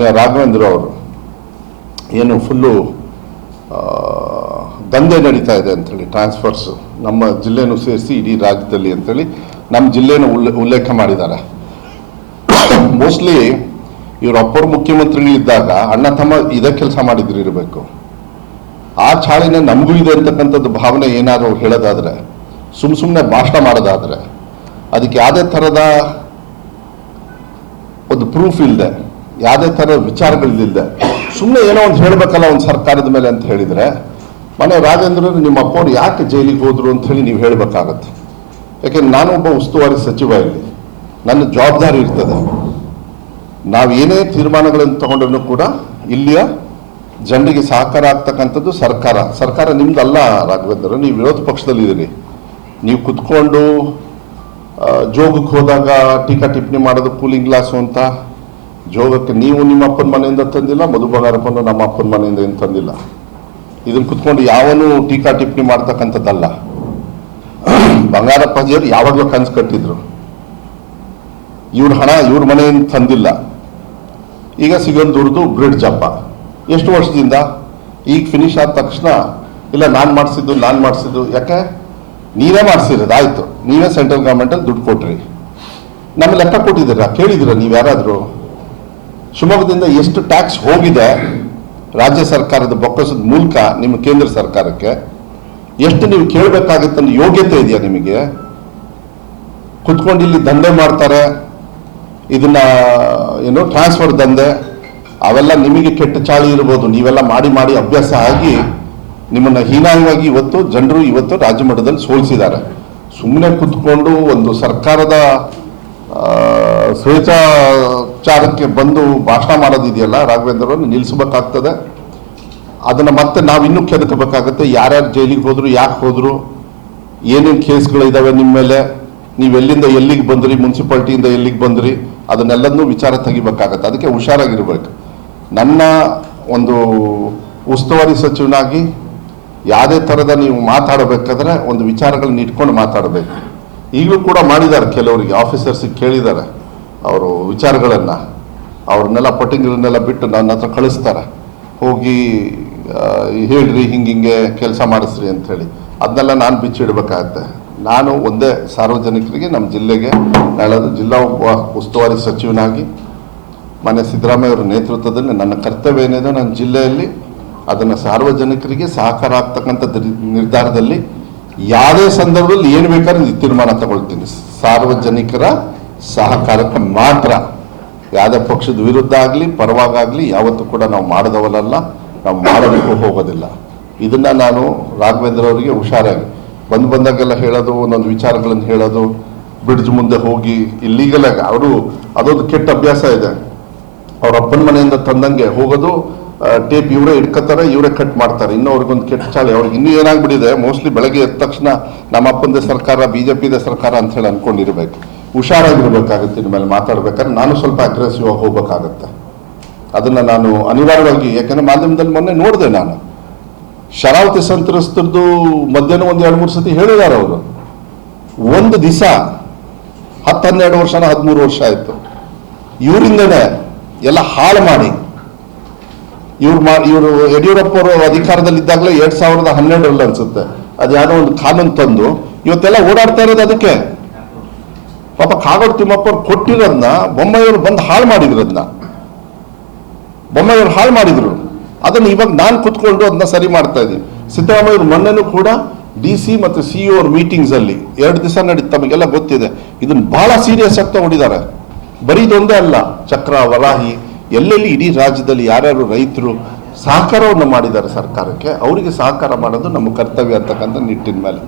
ಮೊನ್ನೆ ರಾಘವೇಂದ್ರ ಅವರು ಏನು ಫುಲ್ಲು ದಂಧೆ ನಡೀತಾ ಇದೆ ಅಂಥೇಳಿ ಟ್ರಾನ್ಸ್ಫರ್ಸು ನಮ್ಮ ಜಿಲ್ಲೆನೂ ಸೇರಿಸಿ ಇಡೀ ರಾಜ್ಯದಲ್ಲಿ ಅಂಥೇಳಿ ನಮ್ಮ ಜಿಲ್ಲೆನೂ ಉಲ್ಲೆ, ಉಲ್ಲೇಖ ಮಾಡಿದ್ದಾರೆ. ಮೋಸ್ಟ್ಲಿ ಇವ್ರು ಒಬ್ಬರ ಮುಖ್ಯಮಂತ್ರಿಗಳು ಮುಖ್ಯಮಂತ್ರಿಗಳಿದ್ದಾಗ ಅಣ್ಣ, ತಮ್ಮ ಇದೇ ಕೆಲಸ ಮಾಡಿದ್ರು ಇರಬೇಕು. ಆ ಚಾಳಿನ ನಮಗೂ ಇದೆ ಅಂತಕ್ಕಂಥದ್ದು ಭಾವನೆ ಏನಾದರೂ ಹೇಳೋದಾದ್ರೆ ಸುಮ್ಮ ಸುಮ್ಮನೆ ಭಾಷಣ ಮಾಡೋದಾದ್ರೆ, ಅದಕ್ಕೆ ಯಾವುದೇ ಥರದ ಒಂದು ಪ್ರೂಫ್ ಇಲ್ಲದೆ ಯಾವುದೇ ಥರ ವಿಚಾರಗಳಿಲ್ಲದೆ ಸುಮ್ಮನೆ ಏನೋ ಒಂದು ಹೇಳಬೇಕಲ್ಲ ಒಂದು ಸರ್ಕಾರದ ಮೇಲೆ ಅಂತ ಹೇಳಿದರೆ, ಮನೆ ರಾಜೇಂದ್ರ ನಿಮ್ಮ ಅಪ್ಪವ್ರು ಯಾಕೆ ಜೈಲಿಗೆ ಹೋದರು ಹೇಳಿ ನೀವು ಹೇಳಬೇಕಾಗತ್ತೆ. ನಾನು ಒಬ್ಬ ಉಸ್ತುವಾರಿ ಸಚಿವ ಇಲ್ಲಿ. ನನ್ನ ಜವಾಬ್ದಾರಿ ಇರ್ತದೆ. ನಾವು ಏನೇ ತೀರ್ಮಾನಗಳನ್ನು ತಗೊಂಡ್ರೂ ಕೂಡ ಇಲ್ಲಿಯ ಜನರಿಗೆ ಸಹಕಾರ ಆಗ್ತಕ್ಕಂಥದ್ದು ಸರ್ಕಾರ. ಸರ್ಕಾರ ನಿಮ್ದಲ್ಲ ರಾಘವೇಂದ್ರ ನೀವು ವಿರೋಧ ಪಕ್ಷದಲ್ಲಿದ್ದೀರಿ. ನೀವು ಕುತ್ಕೊಂಡು ಜೋಗಕ್ಕೆ ಹೋದಾಗ ಟೀಕಾ ಟಿಪ್ಪಣಿ ಮಾಡೋದು ಕೂಲಿಂಗ್ ಗ್ಲಾಸು ಅಂತ. ಜೋಗಕ್ಕೆ ನೀವು ನಿಮ್ಮ ಅಪ್ಪನ ಮನೆಯಿಂದ ತಂದಿಲ್ಲ ಮಧು ಬಂಗಾರಪ್ಪನ ನಮ್ಮ ಅಪ್ಪನ ಮನೆಯಿಂದ ಏನು ತಂದಿಲ್ಲ. ಇದನ್ನು ಕುತ್ಕೊಂಡು ಯಾವನು ಟೀಕಾ ಟಿಪ್ಪಣಿ ಮಾಡ್ತಕ್ಕಂಥದ್ದಲ್ಲ. ಬಂಗಾರಪ್ಪಾಜಿಯವರು ಯಾವಾಗಲೂ ಕನ್ಸು ಕಟ್ಟಿದ್ರು. ಇವ್ರ ಹಣ ಇವ್ರ ಮನೆಯಿಂದ ತಂದಿಲ್ಲ. ಈಗ ಸಿಗೋದು ದುಡ್ದು ಬ್ರಿಡ್ಜ್ ಜಪ್ಪ. ಎಷ್ಟು ವರ್ಷದಿಂದ? ಈಗ ಫಿನಿಶ್ ಆದ ತಕ್ಷಣ, ಇಲ್ಲ, ನಾನು ಮಾಡಿಸಿದ್ದು ನಾನು ಮಾಡಿಸಿದ್ದು, ಯಾಕೆ? ನೀವೇ ಮಾಡಿಸಿರೋದು, ಆಯಿತು. ನೀವೇ ಸೆಂಟ್ರಲ್ ಗೌರ್ಮೆಂಟಲ್ಲಿ ದುಡ್ಡು ಕೊಟ್ರಿ. ನಮ್ಮ ಲೆಕ್ಕ ಕೊಟ್ಟಿದ್ದೀರಾ? ಕೇಳಿದ್ದೀರಾ ನೀವು ಯಾರಾದರೂ? ಶಿವಮೊಗ್ಗದಿಂದ ಎಷ್ಟು ಟ್ಯಾಕ್ಸ್ ಹೋಗಿದೆ ರಾಜ್ಯ ಸರ್ಕಾರದ ಬೊಕ್ಕಸದ ಮೂಲಕ ನಿಮ್ಮ ಕೇಂದ್ರ ಸರ್ಕಾರಕ್ಕೆ? ಎಷ್ಟು ನೀವು ಕೇಳಬೇಕಾಗುತ್ತೆ ಅನ್ನೋ ಯೋಗ್ಯತೆ ಇದೆಯಾ ನಿಮಗೆ? ಕುತ್ಕೊಂಡು ಇಲ್ಲಿ ದಂಧೆ ಮಾಡ್ತಾರೆ ಇದನ್ನ ಏನು ಟ್ರಾನ್ಸ್ಫರ್ ದಂಧೆ ಅವೆಲ್ಲ ನಿಮಗೆ ಕೆಟ್ಟ ಚಾಳಿ ಇರ್ಬೋದು. ನೀವೆಲ್ಲ ಮಾಡಿ ಮಾಡಿ ಅಭ್ಯಾಸ ಆಗಿ ನಿಮ್ಮನ್ನ ಹೀನಾಯವಾಗಿ ಇವತ್ತು ಜನರು ಇವತ್ತು ರಾಜ್ಯ ಮಟ್ಟದಲ್ಲಿ ಸೋಲಿಸಿದ್ದಾರೆ. ಸುಮ್ಮನೆ ಕುತ್ಕೊಂಡು ಒಂದು ಸರ್ಕಾರದ ಆ, ಸ್ವೇಚ್ಛಾಚಾರಕ್ಕೆ ಬಂದು ಭಾಷಣ ಮಾಡೋದಿದೆಯಲ್ಲ ರಾಘವೇಂದ್ರವನ್ನು ನಿಲ್ಲಿಸಬೇಕಾಗ್ತದೆ. ಅದನ್ನು ಮತ್ತೆ ನಾವು ಇನ್ನೂ ಕೆದಕಬೇಕಾಗುತ್ತೆ ಯಾರ್ಯಾರು ಜೈಲಿಗೆ ಹೋದ್ರು, ಯಾಕೆ ಹೋದರು, ಏನೇನು ಕೇಸ್ಗಳಿದ್ದಾವೆ ನಿಮ್ಮ ಮೇಲೆ, ನೀವು ಎಲ್ಲಿಂದ ಎಲ್ಲಿಗೆ ಬಂದ್ರಿ, ಮುನ್ಸಿಪಾಲ್ಟಿಯಿಂದ ಎಲ್ಲಿಗೆ ಬಂದ್ರಿ ಅದನ್ನೆಲ್ಲದನ್ನೂ ವಿಚಾರ ತೆಗಿಬೇಕಾಗತ್ತೆ. ಅದಕ್ಕೆ ಹುಷಾರಾಗಿರ್ಬೇಕು. ನನ್ನ ಒಂದು ಉಸ್ತುವಾರಿ ಸಚಿವನಾಗಿ ಯಾವುದೇ ಥರದ ನೀವು ಮಾತಾಡಬೇಕಾದ್ರೆ ಒಂದು ವಿಚಾರಗಳನ್ನ ಇಟ್ಕೊಂಡು ಮಾತಾಡಬೇಕು. ಈಗಲೂ ಕೂಡ ಮಾಡಿದ್ದಾರೆ ಕೆಲವರಿಗೆ, ಆಫೀಸರ್ಸಿಗೆ ಕೇಳಿದ್ದಾರೆ. ಅವರು ವಿಚಾರಗಳನ್ನು ಅವ್ರನ್ನೆಲ್ಲ ಪಟ್ಟಿಂಗ್ರನ್ನೆಲ್ಲ ಬಿಟ್ಟು ನನ್ನ ಹತ್ರ ಕಳಿಸ್ತಾರೆ. ಹೋಗಿ ಹೇಳ್ರಿ, ಹಿಂಗೆ ಹಿಂಗೆ ಕೆಲಸ ಮಾಡಿಸ್ರಿ ಅಂಥೇಳಿ ಅದನ್ನೆಲ್ಲ ನಾನು ಬಿಚ್ಚಿಡ್ಬೇಕಾಗತ್ತೆ ನಾನು ಒಂದೇ ಸಾರ್ವಜನಿಕರಿಗೆ ನಮ್ಮ ಜಿಲ್ಲೆಗೆ ನಾಳೆ ಜಿಲ್ಲಾ ಉಸ್ತುವಾರಿ ಸಚಿವನಾಗಿ, ಮನೆ ಸಿದ್ದರಾಮಯ್ಯ ಅವರ ನೇತೃತ್ವದಲ್ಲಿ ನನ್ನ ಕರ್ತವ್ಯ ಏನಿದೆ ನನ್ನ ಜಿಲ್ಲೆಯಲ್ಲಿ ಅದನ್ನು ಸಾರ್ವಜನಿಕರಿಗೆ ಸಹಕಾರ ಆಗ್ತಕ್ಕಂಥ ನಿರ್ಧಾರದಲ್ಲಿ ಯಾವುದೇ ಸಂದರ್ಭದಲ್ಲಿ ಏನು ಬೇಕಾದ್ರೂ ತೀರ್ಮಾನ ತಗೊಳ್ತೀನಿ. ಸಾರ್ವಜನಿಕರ ಸಹಕಾರಕ್ಕೆ ಮಾತ್ರ ಯಾವುದೇ ಪಕ್ಷದ ವಿರುದ್ಧ ಆಗಲಿ ಪರವಾಗಲಿ ಯಾವತ್ತೂ ಕೂಡ ನಾವು ಮಾಡಿದವರಲ್ಲ ನಾವು ಮಾಡೋದಕ್ಕೂ ಹೋಗೋದಿಲ್ಲ. ಇದನ್ನು ನಾನು ರಾಘವೇಂದ್ರ ಅವರಿಗೆ ಹುಷಾರಾಗಿ ಬಂದು ಬಂದಾಗೆಲ್ಲ ಹೇಳೋದು, ಒಂದೊಂದು ವಿಚಾರಗಳನ್ನು ಹೇಳೋದು, ಬ್ರಿಡ್ಜ್ ಮುಂದೆ ಹೋಗಿ ಇಲ್ಲಿಗೆಲ್ಲ ಅವರು, ಅದೊಂದು ಕೆಟ್ಟ ಅಭ್ಯಾಸ ಇದೆ. ಅವ್ರ ಅಪ್ಪನ ಮನೆಯಿಂದ ತಂದಂಗೆ ಹೋಗೋದು ಟೇಪ್ ಇವರೇ ಇಟ್ಕೋತಾರೆ, ಇವರೇ ಕಟ್ ಮಾಡ್ತಾರೆ. ಇನ್ನೂ ಅವ್ರಿಗೊಂದು ಕೆಟ್ಟ ಚಾಳಿ ಅವ್ರಿಗೆ ಇನ್ನೂ ಏನಾಗ್ಬಿಟ್ಟಿದೆ ಮೋಸ್ಟ್ಲಿ ಬೆಳಗ್ಗೆ ಎದ್ದ ತಕ್ಷಣ ನಮ್ಮ ಅಪ್ಪಂದೇ ಸರ್ಕಾರ ಬಿ ಜೆ ಪಿದೇ ಸರ್ಕಾರ ಅಂತ ಹೇಳಿ ಅನ್ಕೊಂಡಿರ್ಬೇಕು. ಹುಷಾರಾಗಿರ್ಬೇಕಾಗುತ್ತೆ ನಿಮ್ಮಲ್ಲಿ ಮಾತಾಡ್ಬೇಕಾದ್ರೆ ನಾನು ಸ್ವಲ್ಪ ಅಗ್ರೆಸಿವ್ ಆಗಿ ಹೋಗ್ಬೇಕಾಗತ್ತೆ. ಅದನ್ನ ನಾನು ಅನಿವಾರ್ಯವಾಗಿ, ಯಾಕಂದ್ರೆ ಮಾಧ್ಯಮದಲ್ಲಿ ಮೊನ್ನೆ ನೋಡಿದೆ ನಾನು. ಶರಾವತಿ ಸಂತ್ರಸ್ತರದ್ದು ಮಧ್ಯಾಹ್ನ ಒಂದು ಎರಡು ಮೂರು ಸತಿ ಹೇಳಿದ್ದಾರೆ ಅವರು. ಒಂದು ದಿವಸ ಹತ್ತು ಹನ್ನೆರಡು ವರ್ಷನ ಹದಿಮೂರು ವರ್ಷ ಆಯಿತು. ಇವರಿಂದನೇ ಎಲ್ಲ ಹಾಳು ಮಾಡಿ. ಇವ್ರು ಮಾ, ಇವರು ಯಡಿಯೂರಪ್ಪ ಅವರು ಅಧಿಕಾರದಲ್ಲಿದ್ದಾಗಲೇ ಎರಡು ಸಾವಿರದ ಹನ್ನೆರಡರಲ್ಲಿ ಅನ್ಸುತ್ತೆ. ಅದು ಯಾವುದೋ ಒಂದು ಕಾನೂನು ತಂದು ಇವತ್ತೆಲ್ಲ ಓಡಾಡ್ತಾ ಇರೋದು ಅದಕ್ಕೆ. ಪಾಪ ಕಾಗೋಡು ತಿಮ್ಮಪ್ಪ ಕೊಟ್ಟಿರೋದನ್ನ ಬೊಮ್ಮಾಯಿಯವರು ಬಂದು ಹಾಳು ಮಾಡಿದ್ರು ಅದನ್ನ ಬೊಮ್ಮಾಯಿಯವರು ಹಾಳು ಮಾಡಿದ್ರು. ಅದನ್ನ ಇವಾಗ ನಾನು ಕುತ್ಕೊಂಡು ಅದನ್ನ ಸರಿ ಮಾಡ್ತಾ ಇದ್ದೀನಿ. ಸಿದ್ದರಾಮಯ್ಯವ್ರ ಮೊನ್ನೆನೂ ಕೂಡ ಡಿ ಸಿ ಮತ್ತು ಸಿ ಅವ್ರ ಮೀಟಿಂಗ್ಸ್ ಅಲ್ಲಿ, ಎರಡು ದಿವಸ ನಡೀತು ತಮಗೆಲ್ಲ ಗೊತ್ತಿದೆ. ಇದನ್ನು ಬಹಳ ಸೀರಿಯಸ್ ಆಗಿ ತಗೊಂಡಿದ್ದಾರೆ. ಬರೀದೊಂದೇ ಅಲ್ಲ, ಚಕ್ರ, ವರಾಹಿ, ಎಲ್ಲೆಲ್ಲಿ ಇಡೀ ರಾಜ್ಯದಲ್ಲಿ ಯಾರ್ಯಾರು ರೈತರು ಸಹಕಾರವನ್ನು ಮಾಡಿದ್ದಾರೆ ಸರ್ಕಾರಕ್ಕೆ, ಅವರಿಗೆ ಸಹಕಾರ ಮಾಡೋದು ನಮ್ಮ ಕರ್ತವ್ಯ ಅಂತಕ್ಕಂಥ ನಿಟ್ಟಿನ ಮೇಲೆ.